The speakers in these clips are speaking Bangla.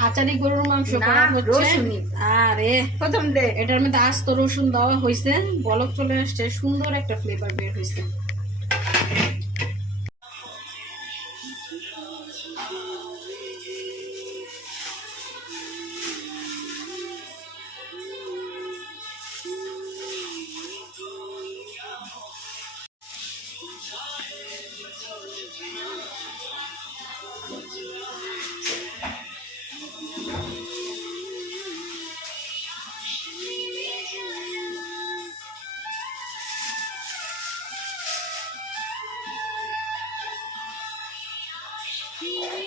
আচারি গরুর মাংস করা হচ্ছে। আরে। প্রথম দে এটার মধ্যে আস্ত রসুন দেওয়া হয়েছে বলক চলে আসছে সুন্দর একটা ফ্লেভার বের হয়েছে Yeah.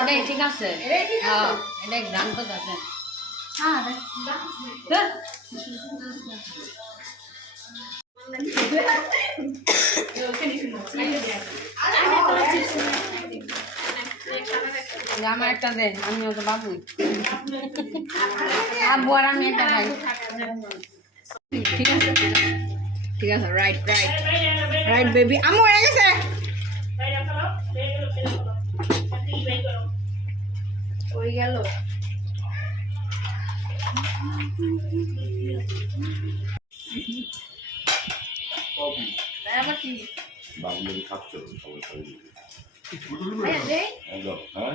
এটাই ঠিক আছে। হ্যাঁ এটাই গান তো আছে আমার একটা দে আমি তো বাবুই আব্বু আর আমি একটা খাই। ঠিক আছে? ঠিক আছে রাইট রাইট রাইট বেবি আমু হয়ে গেছে? ওই গেল? বাবুলের খাচ্ছ সবাই সবাই একদম হ্যাঁ?